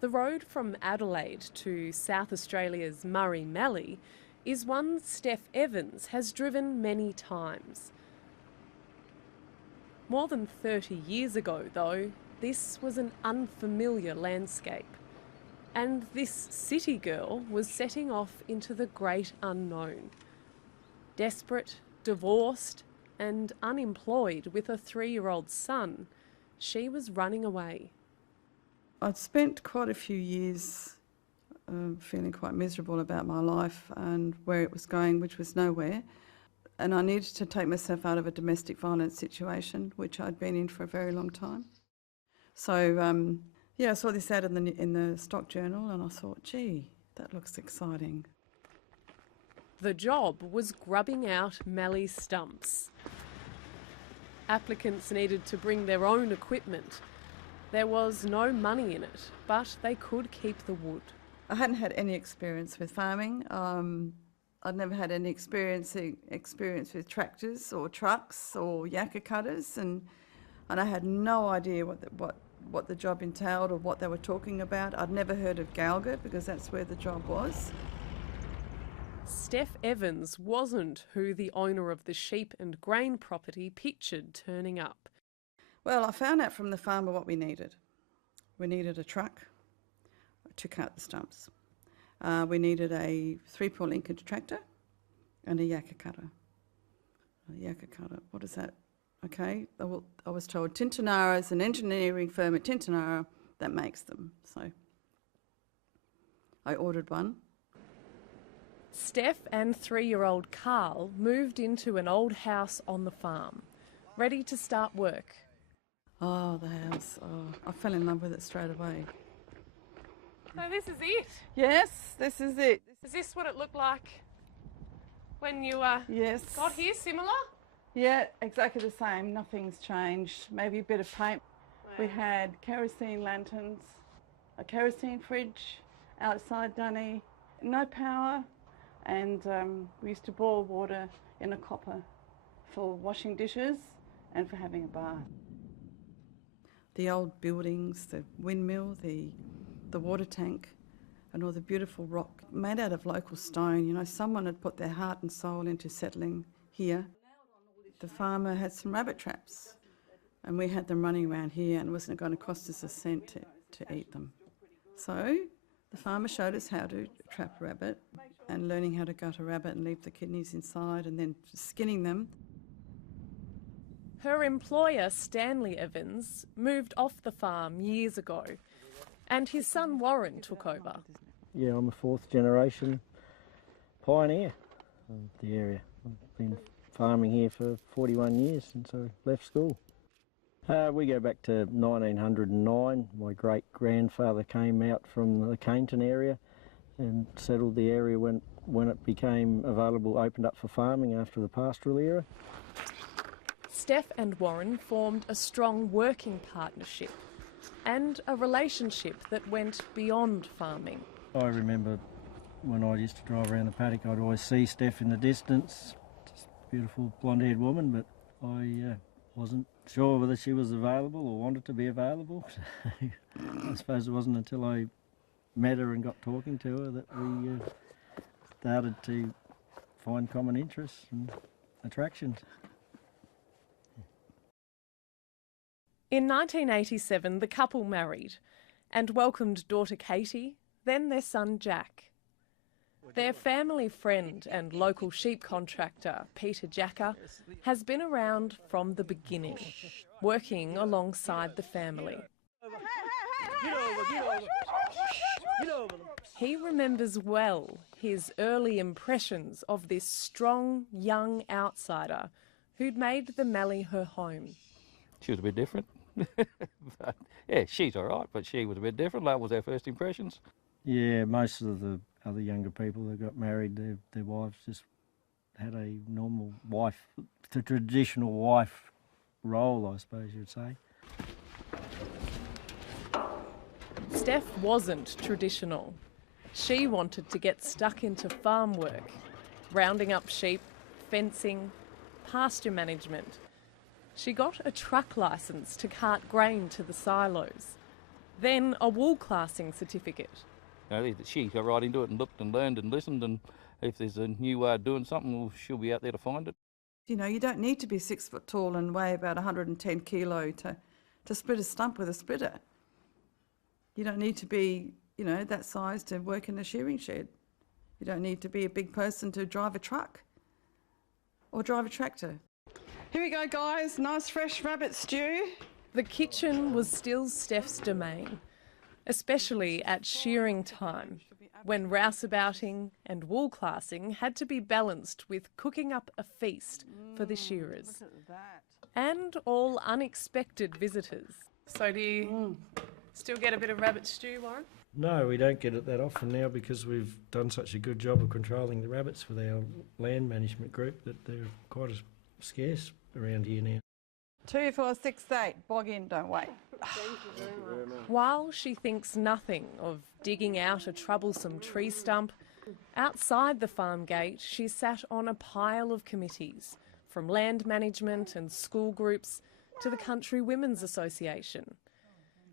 The road from Adelaide to South Australia's Murray Mallee is one Steph Evans has driven many times. More than 30 years ago, though, this was an unfamiliar landscape. And this city girl was setting off into the great unknown. Desperate, divorced, and unemployed with a 3-year-old son, she was running away. I'd spent quite a few years feeling quite miserable about my life and where it was going, which was nowhere. And I needed to take myself out of a domestic violence situation, which I'd been in for a very long time. So, I saw this ad in the stock journal and I thought, gee, that looks exciting. The job was grubbing out mallee stumps. Applicants needed to bring their own equipment. There was no money in it, but they could keep the wood. I hadn't had any experience with farming. I'd never had any experience with tractors or trucks or yakka cutters, and I had no idea what the job entailed or what they were talking about. I'd never heard of Galga because that's where the job was. Steph Evans wasn't who the owner of the sheep and grain property pictured turning up. Well, I found out from the farmer what we needed. We needed a truck to cut the stumps. We needed a 3-pole linkage tractor and a yakka cutter. A yakka cutter, what is that? Okay, I was told Tintinara is an engineering firm at Tintinara that makes them. So I ordered one. Steph and 3-year-old Carl moved into an old house on the farm, ready to start work. Oh, the house. Oh, I fell in love with it straight away. So this is it? Yes, this is it. Is this what it looked like when you yes. got here, similar? Yeah, exactly the same. Nothing's changed. Maybe a bit of paint. Wow. We had kerosene lanterns, a kerosene fridge outside Dunny, no power, and we used to boil water in a copper for washing dishes and for having a bath. The old buildings, the windmill, the water tank, and all the beautiful rock made out of local stone. You know, someone had put their heart and soul into settling here. The farmer had some rabbit traps, and we had them running around here, and it wasn't going to cost us a cent to eat them. So the farmer showed us how to trap a rabbit and learning how to gut a rabbit and leave the kidneys inside and then skinning them. Her employer, Stanley Evans, moved off the farm years ago, and his son Warren took over. Yeah, I'm a 4th generation pioneer of the area. I've been farming here for 41 years since I left school. We go back to 1909. My great-grandfather came out from the Cainton area and settled the area when it became available, opened up for farming after the pastoral era. Steph and Warren formed a strong working partnership and a relationship that went beyond farming. I remember when I used to drive around the paddock, I'd always see Steph in the distance, just a beautiful blonde-haired woman, but I wasn't sure whether she was available or wanted to be available. I suppose it wasn't until I met her and got talking to her that we started to find common interests and attractions. In 1987, the couple married and welcomed daughter Katie, then their son Jack. Their family friend and local sheep contractor, Peter Jacker, has been around from the beginning, working alongside the family. He remembers well his early impressions of this strong, young outsider who'd made the Mallee her home. She was a bit different. But, yeah, she's all right, but she was a bit different. That was our first impressions. Yeah, most of the other younger people that got married, their wives just had a normal wife, the traditional wife role, I suppose you'd say. Steph wasn't traditional. She wanted to get stuck into farm work, rounding up sheep, fencing, pasture management. She got a truck licence to cart grain to the silos. then a wool classing certificate. She got right into it and looked and learned and listened, and if there's a new way of doing something, well, she'll be out there to find it. You know, you don't need to be 6 foot tall and weigh about 110 kilo to split a stump with a splitter. You don't need to be, you know, that size to work in a shearing shed. You don't need to be a big person to drive a truck or drive a tractor. Here we go, guys. Nice fresh rabbit stew. The kitchen was still Steph's domain, especially at shearing time, when rouseabouting and wool classing had to be balanced with cooking up a feast for the shearers. Look at that. And all unexpected visitors. So do you still get a bit of rabbit stew, Warren? No, we don't get it that often now because we've done such a good job of controlling the rabbits with our land management group that they're quite scarce around here now. 2, 4, 6, 8. Bog in, don't wait. While she thinks nothing of digging out a troublesome tree stump, outside the farm gate she sat on a pile of committees, from land management and school groups to the Country Women's Association.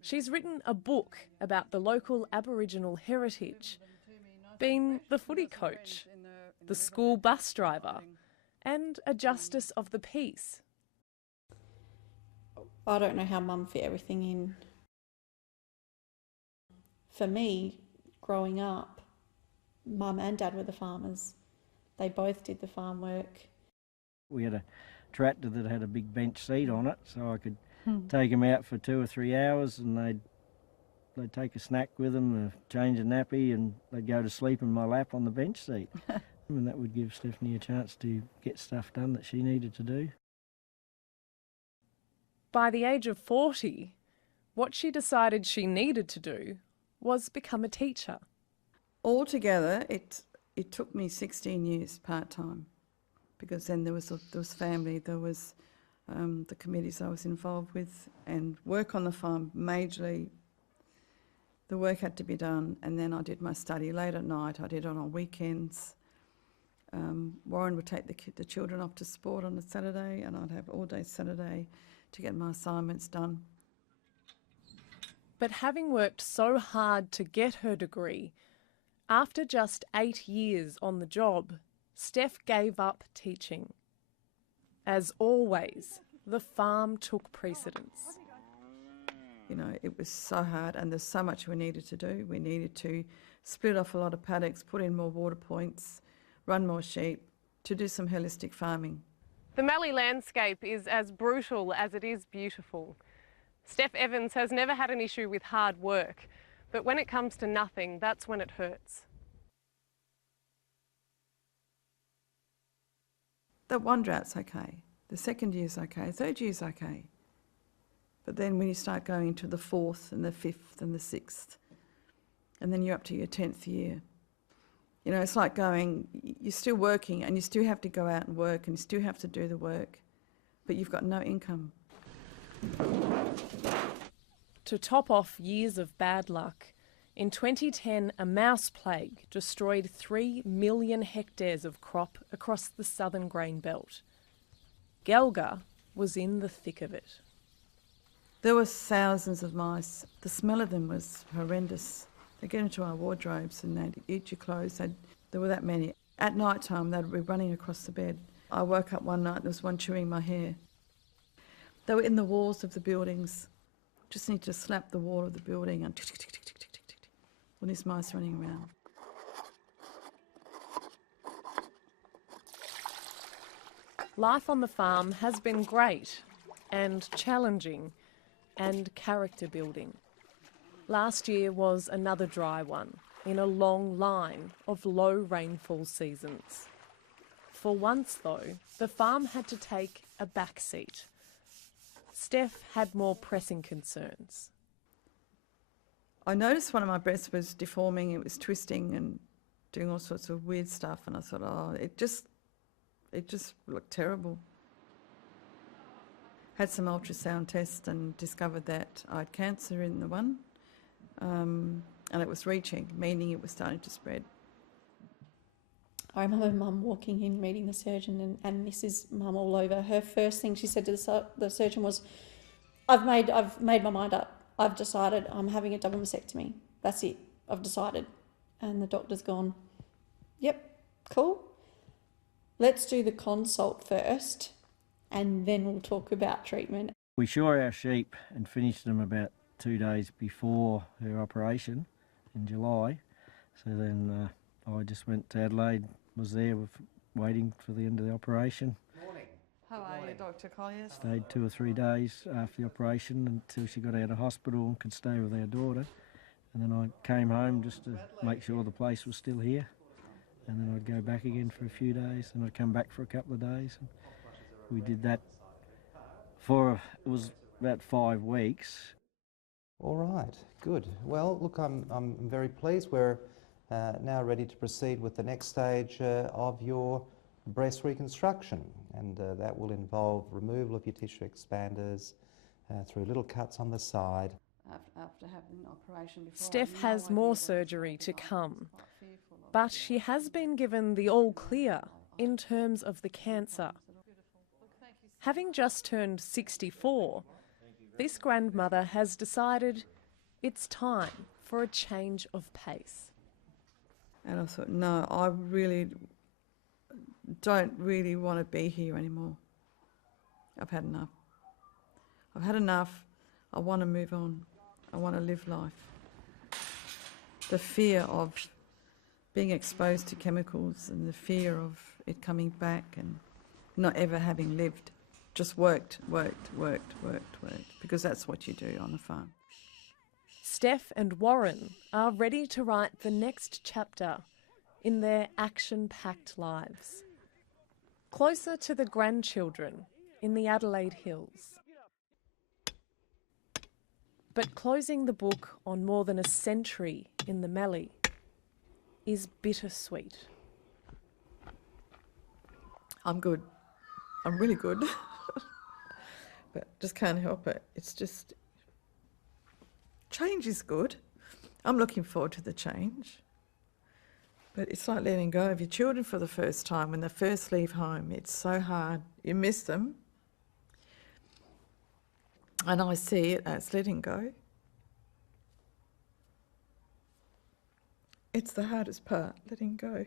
She's written a book about the local Aboriginal heritage, been the footy coach, the school bus driver, and a justice of the peace. I don't know how Mum fit everything in. For me, growing up, Mum and Dad were the farmers. They both did the farm work. We had a tractor that had a big bench seat on it, so I could take them out for 2 or 3 hours, and they'd take a snack with them, change a nappy, and they'd go to sleep in my lap on the bench seat. And that would give Stephanie a chance to get stuff done that she needed to do. By the age of 40, what she decided she needed to do was become a teacher. Altogether, it took me 16 years part-time, because then there was family, there was the committees I was involved with, and work on the farm majorly. The work had to be done, and then I did my study late at night. I did it on weekends. Warren would take the children off to sport on a Saturday, and I'd have all day Saturday to get my assignments done. But having worked so hard to get her degree, after just 8 years on the job, Steph gave up teaching. As always, the farm took precedence. You know, it was so hard, and there's so much we needed to do. We needed to split off a lot of paddocks, put in more water points, run more sheep, to do some holistic farming. The Mallee landscape is as brutal as it is beautiful. Steph Evans has never had an issue with hard work, but when it comes to nothing, that's when it hurts. The one drought's okay. The second year's okay. Third year's okay. But then when you start going into the 4th and the 5th and the 6th, and then you're up to your 10th year, you know, it's like going, you're still working and you still have to go out and work and you still have to do the work, but you've got no income. To top off years of bad luck, in 2010 a mouse plague destroyed 3 million hectares of crop across the southern grain belt. Gelga was in the thick of it. There were thousands of mice. The smell of them was horrendous. They get into our wardrobes and they'd eat your clothes. There were that many. At night time, they'd be running across the bed. I woke up one night and there was one chewing my hair. They were in the walls of the buildings. Just need to slap the wall of the building and tick, tick, tick, tick, tick, tick, tick, tick, when there's mice running around. Life on the farm has been great and challenging and character building. Last year was another dry one in a long line of low rainfall seasons. For once, though, the farm had to take a back seat. Steph had more pressing concerns. I noticed one of my breasts was deforming, it was twisting and doing all sorts of weird stuff, and I thought, oh, it just looked terrible. Had some ultrasound tests and discovered that I had cancer in the one, and it was reaching, meaning it was starting to spread. I remember Mum walking in, meeting the surgeon, and this is Mum all over. Her first thing she said to the surgeon was, I've made my mind up. I've decided I'm having a double mastectomy. That's it. I've decided. And the doctor's gone, yep, cool. Let's do the consult first and then we'll talk about treatment. We shore our sheep and finished them about 2 days before her operation in July. So then I just went to Adelaide, was there waiting for the end of the operation. How are you, Dr. Colliers? Stayed 2 or 3 days after the operation until she got out of hospital and could stay with our daughter. And then I came home just to make sure the place was still here. And then I'd go back again for a few days, and I'd come back for a couple of days. And we did that it was about 5 weeks. All right, good. Well, look, I'm very pleased. We're now ready to proceed with the next stage of your breast reconstruction, and that will involve removal of your tissue expanders through little cuts on the side. After having an operation before, Steph has more surgery to come, but she has been given the all clear in terms of the cancer. Having just turned 64, this grandmother has decided it's time for a change of pace. And I thought, no, I really don't really want to be here anymore. I've had enough. I've had enough. I want to move on. I want to live life. The fear of being exposed to chemicals and the fear of it coming back and not ever having lived, just worked, because that's what you do on the farm. Steph and Warren are ready to write the next chapter in their action-packed lives. Closer to the grandchildren in the Adelaide Hills. But closing the book on more than a century in the Mallee is bittersweet. I'm good. I'm really good. But just can't help it. It's just, change is good. I'm looking forward to the change. But it's like letting go of your children for the first time when they first leave home. It's so hard. You miss them. And I see it as letting go. It's the hardest part, letting go.